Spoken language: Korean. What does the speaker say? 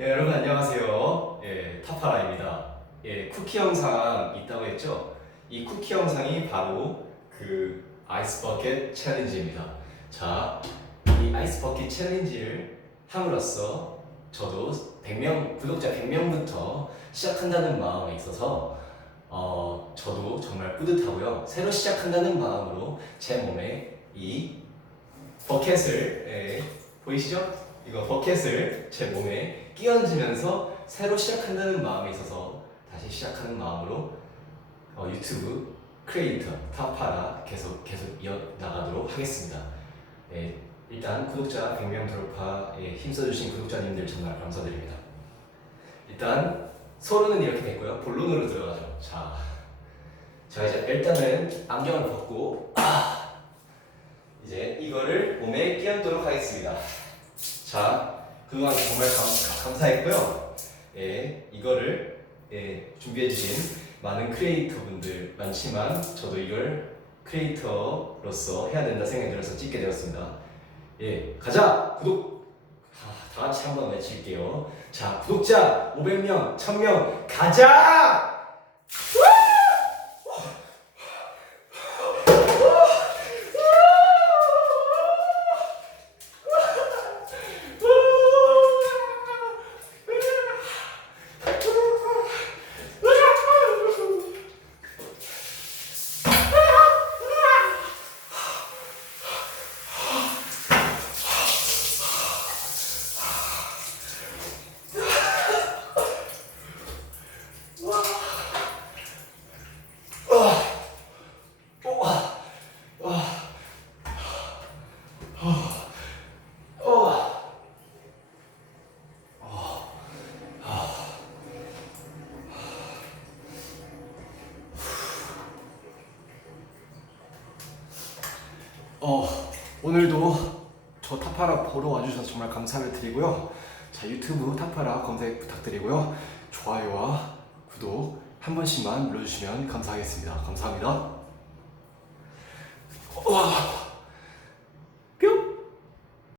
예, 여러분 안녕하세요. 예, 타파라입니다. 예, 쿠키 영상 있다고 했죠? 이 쿠키 영상이 바로 그 아이스 버킷 챌린지입니다. 자, 이 아이스 버킷 챌린지를 함으로써 저도 100명, 구독자 100명부터 시작한다는 마음에 있어서 저도 정말 뿌듯하고요. 새로 시작한다는 마음으로 제 몸에 이 버켓을 보이시죠? 이거 버켓을 제 몸에 끼얹으면서 새로 시작한다는 마음이 있어서 다시 시작하는 마음으로 유튜브 크리에이터 타파라 계속 이어나가도록 하겠습니다. 일단 구독자 100명 돌파에 힘써주신 구독자님들 정말 감사드립니다. 일단 서론은 이렇게 됐고요. 본론으로 들어가죠. 자 이제 일단은 안경을 벗고 이제 이거를 몸에 끼얹도록 하겠습니다. 자, 그동안 정말 감사했고요. 이거를 준비해주신 많은 크리에이터분들 많지만 저도 이걸 크리에이터로서 해야 된다 생각이 들어서 찍게 되었습니다. 가자! 구독! 다 같이 한번 외칠게요. 자, 구독자 500명, 1000명, 가자! 오늘도 저 타파라 보러 와주셔서 정말 감사를 드리고요. 자, 유튜브 타파라 검색 부탁드리고요. 좋아요와 구독 한 번씩만 눌러주시면 감사하겠습니다. 감사합니다.